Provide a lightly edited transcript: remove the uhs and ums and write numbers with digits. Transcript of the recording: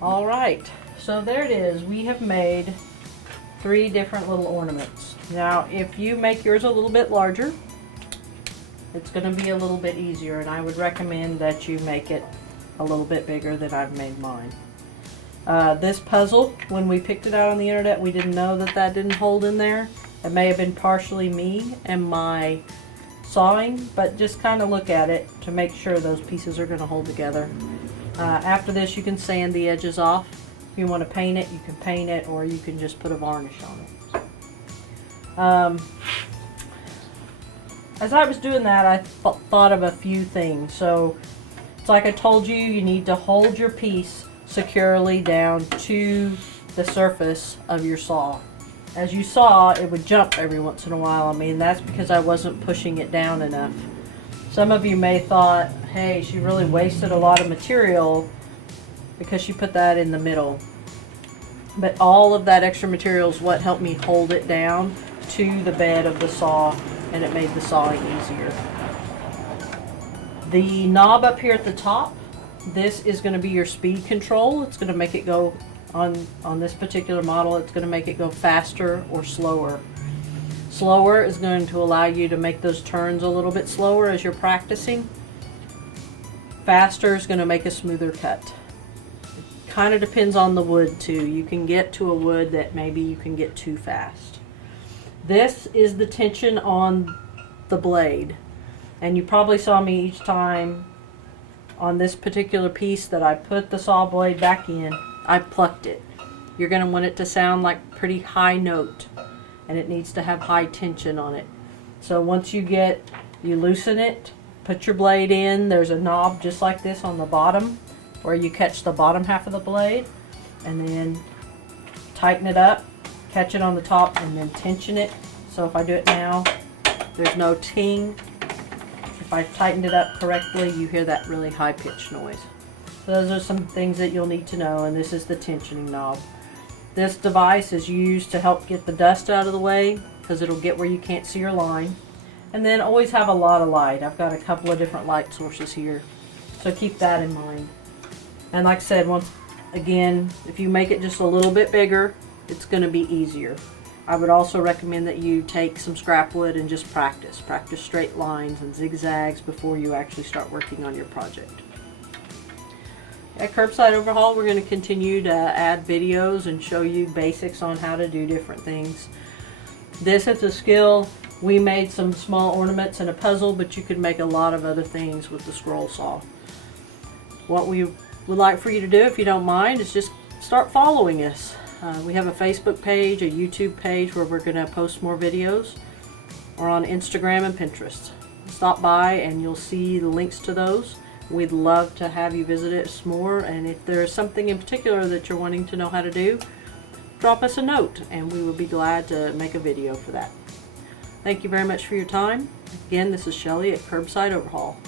All right, so there it is. We have made 3 different little ornaments. Now, if you make yours a little bit larger, it's going to be a little bit easier, and I would recommend that you make it a little bit bigger than I've made mine. This puzzle, when we picked it out on the internet, we didn't know that that didn't hold in there. It may have been partially me and my sawing, but just kind of look at it to make sure those pieces are going to hold together. After this, you can sand the edges off. If you want to paint it, you can paint it, or you can just put a varnish on it. As I was doing that, I thought of a few things. So it's like I told you, you need to hold your piece securely down to the surface of your saw. As you saw, it would jump every once in a while. I mean, that's because I wasn't pushing it down enough. Some of you may thought, hey, she really wasted a lot of material because she put that in the middle. But all of that extra material is what helped me hold it down to the bed of the saw, and it made the sawing easier. The knob up here at the top, this is going to be your speed control. It's going to make it go, on this particular model, it's going to make it go faster or slower. Slower is going to allow you to make those turns a little bit slower as you're practicing. Faster is going to make a smoother cut. It kind of depends on the wood too. You can get to a wood that maybe you can get too fast. This is the tension on the blade, and you probably saw me each time on this particular piece that I put the saw blade back in, I plucked it. You're going to want it to sound like pretty high note, and it needs to have high tension on it. So once you loosen it, put your blade in. There's a knob just like this on the bottom where you catch the bottom half of the blade, and then tighten it up, catch it on the top, and then tension it. So if I do it now, there's no ting. If I tightened it up correctly, you hear that really high-pitched noise. So those are some things that you'll need to know, and this is the tensioning knob. This device is used to help get the dust out of the way, because it'll get where you can't see your line. And then always have a lot of light. I've got a couple of different light sources here, so keep that in mind. And like I said, once again, if you make it just a little bit bigger, it's going to be easier. I would also recommend that you take some scrap wood and just practice straight lines and zigzags before you actually start working on your project. At Curbside Overhaul, we're going to continue to add videos and show you basics on how to do different things. This is a skill. We made some small ornaments and a puzzle, but you could make a lot of other things with the scroll saw. What we would like for you to do, if you don't mind, is just start following us. We have a Facebook page, a YouTube page where we're going to post more videos. We're on Instagram and Pinterest. Stop by and you'll see the links to those. We'd love to have you visit us more, and if there's something in particular that you're wanting to know how to do, drop us a note and we will be glad to make a video for that. Thank you very much for your time. Again, this is Shelley at Curbside Overhaul.